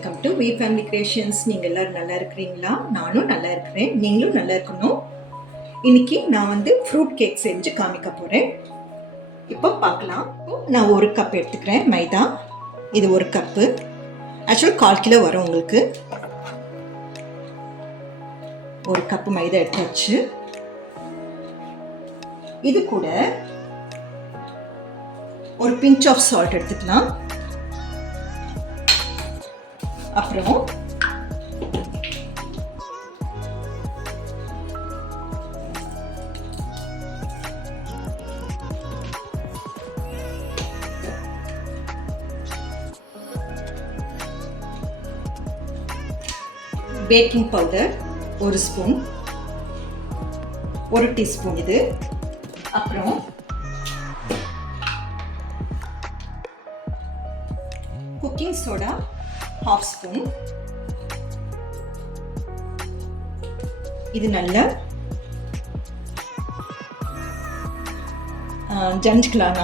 Welcome to V family creations. நீங்கள் எல்லோரும் நல்லா இருக்கிறீங்களா? நானும் நல்லா இருக்கிறேன், நீங்களும் நல்லா இருக்கணும். இன்னைக்கு நான் ஃப்ரூட் கேக் செஞ்சு காமிக்க போகிறேன். இப்போ பார்க்கலாம். நான் 1 கப் எடுத்துக்கிறேன் மைதா. இது 1 கப்பு, ஆக்சுவலாக 1/4 கிலோ வரும் உங்களுக்கு. 1 கப்பு மைதா எடுத்தாச்சு. இது கூட ஒரு பிஞ்ச் ஆஃப் சால்ட் எடுத்துக்கலாம். அப்புறம் பேக்கிங் பவுடர் 1 ஸ்பூன், 1 டீஸ்பூன் இது. அப்புறம் குக்கிங் சோடா 1/2 ஸ்பூன். இது நல்லா ஜஞ்சிக்கலாம்.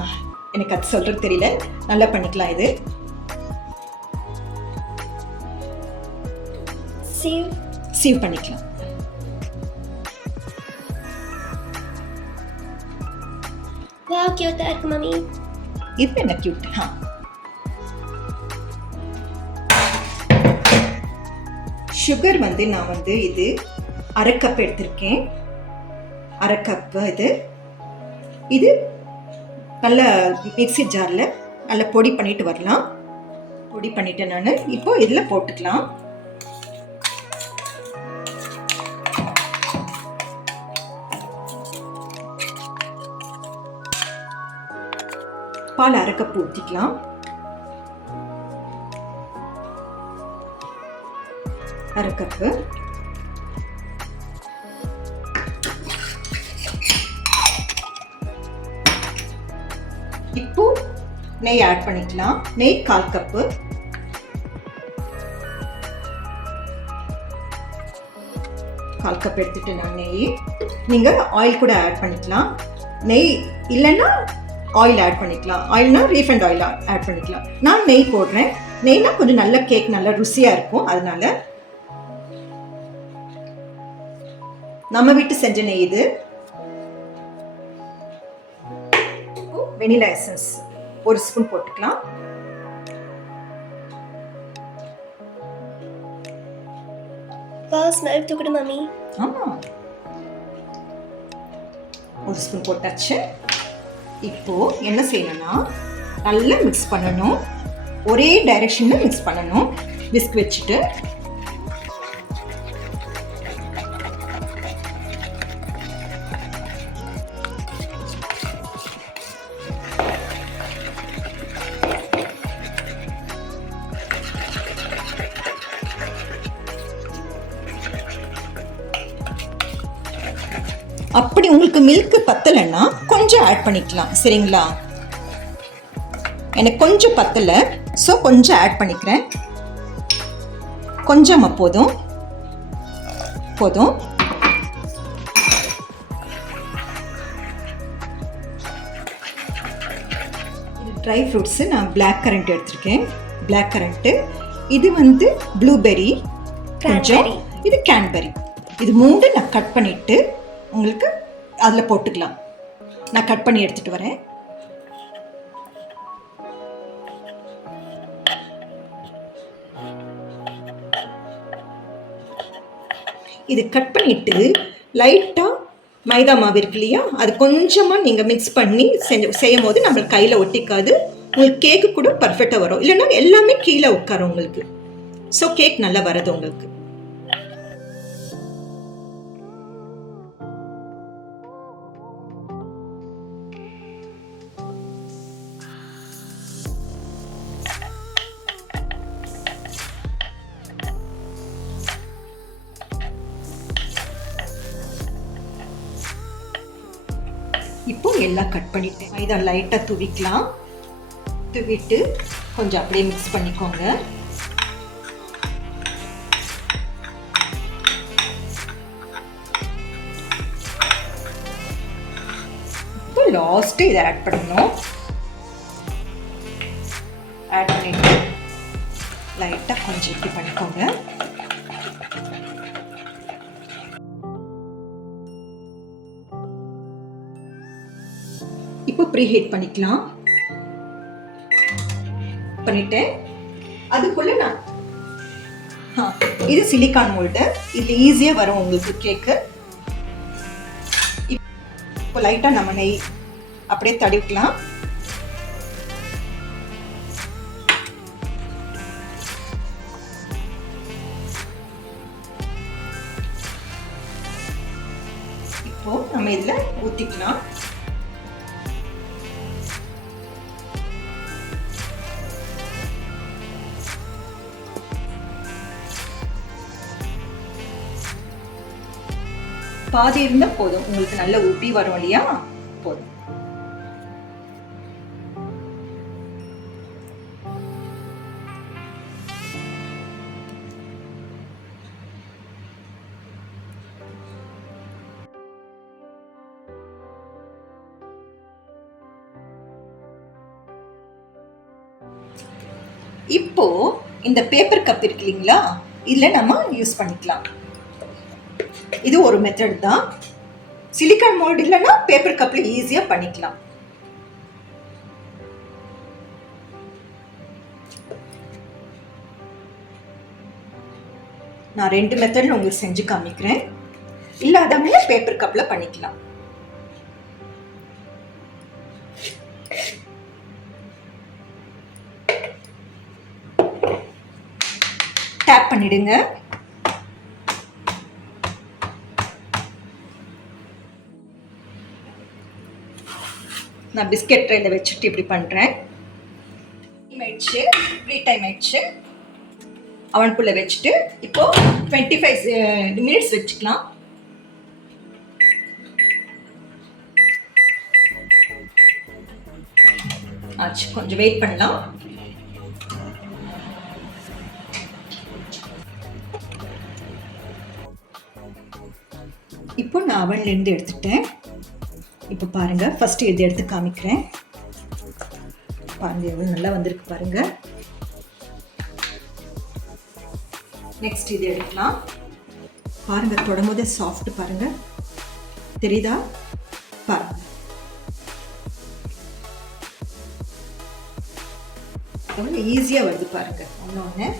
எனக்கு அது சொல்றது தெரியல, நல்லா பண்ணிக்கலாம். இது சீவ் பண்ணிக்கலாம். வாவ், கியூட்டா இருக்கு மம்மி. இது என்ன கியூட். சுகர் நான் இது 1/2 கப் எடுத்திருக்கேன். 1/2 கப்பு இது நல்ல மிக்ஸி ஜாரில் நல்லா பொடி பண்ணிட்டு வரலாம். பொடி பண்ணிட்டேன் நான். இப்போ இதில் போட்டுக்கலாம். பால் 1/2 கப் ஊற்றிக்கலாம். அரை கப்பு. இப்போ நெய் ஆட் பண்ணிக்கலாம். நெய் 1/4 கப்பு. எடுத்துட்டு நான் நெய், நீங்க ஆயில் கூட ஆட் பண்ணிக்கலாம். நெய் இல்லைன்னா ஆயில் ஆட் பண்ணிக்கலாம். ஆயில்னா ரீஃபைண்ட் ஆயில் ஆட் பண்ணிக்கலாம். நான் நெய் போடுறேன். நெய்னா கொஞ்சம் நல்ல கேக் நல்லா ருசியா இருக்கும். அதனால நம்ம வீட்டு செஞ்ச நெய் இது. வெனிலா எசன்ஸ் 1 ஸ்பூன் போட்டுக்கலாம். ஸ்மெல் தூக்குது மம்மி. ஆமா, 1 ஸ்பூன் போட்டாச்சு. இப்போ என்ன செய்யணும்னா நல்லா மிக்ஸ் பண்ணணும். ஒரே டைரக்ஷன்ல மிக்ஸ் பண்ணணும். விஸ்க் வச்சுட்டு அப்படி உங்களுக்கு மில்க் பத்தலைன்னா கொஞ்சம் ஆட் பண்ணிக்கலாம். சரிங்களா? எனக்கு கொஞ்சம் பத்தலை, ஸோ கொஞ்சம் ஆட் பண்ணிக்கிறேன். கொஞ்சமாக போதும். இது ட்ரை ஃப்ரூட்ஸு. நான் பிளாக் கரண்ட் எடுத்திருக்கேன். Black currant. இது ப்ளூபெர்ரி கொஞ்சம். இது கேன்பெரி. இது 3 நான் கட் பண்ணிவிட்டு உங்களுக்கு அதில் போட்டுக்கலாம். நான் கட் பண்ணி எடுத்துட்டு வரேன். இது கட் பண்ணிட்டு லைட்டாக மைதா மாவு இருக்கு இல்லையா, அது கொஞ்சமாக நீங்கள் மிக்ஸ் பண்ணி செய்யும் போது நம்மளுக்கு கையில் ஒட்டிக்காது. உங்களுக்கு கேக்கு கூட பர்ஃபெக்டாக வரும். இல்லைன்னா எல்லாமே கீழே உட்காரும் உங்களுக்கு. ஸோ கேக் நல்லா வருது உங்களுக்கு. இப்போ எல்லாம் கட் பண்ணிட்டேன். மைதா லைட்டாக தூவிக்கலாம். தூவிட்டு கொஞ்சம் அப்படியே மிக்ஸ் பண்ணிக்கோங்க. இப்போ லாஸ்ட்டு இதை ஆட் பண்ணணும். ஆட் பண்ணிட்டு லைட்டாக கொஞ்சம் இப்படி பண்ணிக்கோங்க. இப்போ ப்ரீ ஹீட் பண்ணிக்கலாம். பண்ணிட்டேன். அதுக்குள்ள நான் இது சிலிக்கான் மோல்டு. இதில் ஈஸியாக வரும் உங்களுக்கு கேக்கு. இப்போ லைட்டாக நம்ம நெய் அப்படியே தடவிக்கலாம். இப்போ நம்ம இதில் ஊற்றிக்கலாம். பாதி இருந்தா போதும், உங்களுக்கு நல்ல ஊட்டி வரும் இல்லையா, போதும். இப்போ இந்த பேப்பர் கப் இருக்கு இல்லைங்களா, இதுல நம்ம யூஸ் பண்ணிக்கலாம். இது ஒரு மெத்தட் தான். சிலிக்கான் மோல்டு இல்லைன்னா பேப்பர் கப்ல ஈஸியா பண்ணிக்கலாம். நான் 2 மெத்தட்ல உங்களுக்கு செஞ்சு காமிக்கிறேன். இல்லாதவங்க பேப்பர் கப்ல பண்ணிக்கலாம். டேப் பண்ணிடுங்க. நான் பிஸ்கெட் ட்ரேல வச்சுட்டு இப்படி பண்ணுறேன். ஆயிடுச்சு, ஃப்ரீ டைம் ஆயிடுச்சு. அவனுக்குள்ளே வச்சுட்டு இப்போ 25 மினிட்ஸ் வச்சுக்கலாம். ஆச்சு, கொஞ்சம் வெயிட் பண்ணலாம். இப்போ நான் அவன்லேருந்து எடுத்துட்டேன். இப்போ பாருங்க, ஃபர்ஸ்ட் இது எடுத்து காமிக்கிறேன். பாருங்க எவ்வளவு நல்லா வந்திருக்கு பாருங்க. நெக்ஸ்ட் இது எடுக்கலாம். பாருங்க, தொடும்போது சாஃப்ட் பாருங்க, தெரியுதா? பாருங்க எவ்வளவு ஈஸியா வருது பாருங்க. ஒண்ணு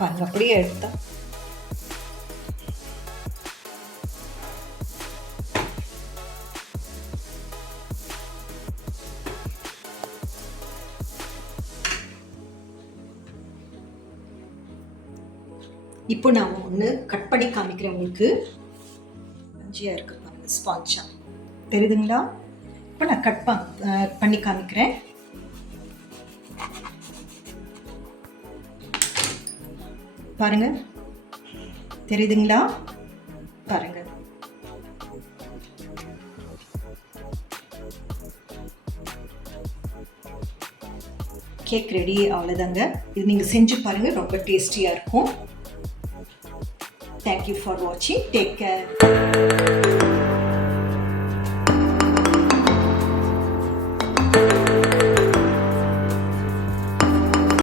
பாருங்க, அப்படியே எடுத்தா இப்போ நான் ஒன்று கட் பண்ணி காமிக்கிறேன் உங்களுக்கு. பஞ்சியாக இருக்கு பாருங்க, ஸ்பாஞ்சா தெரியுதுங்களா? இப்போ நான் கட் பண்ணி காமிக்கிறேன். பாருங்க, தெரியுதுங்களா? பாருங்க, கேக் ரெடி. அவ்வளோதாங்க. இது நீங்கள் செஞ்சு பாருங்க, ரொம்ப டேஸ்டியாக இருக்கும். Thank you for watching. Take care.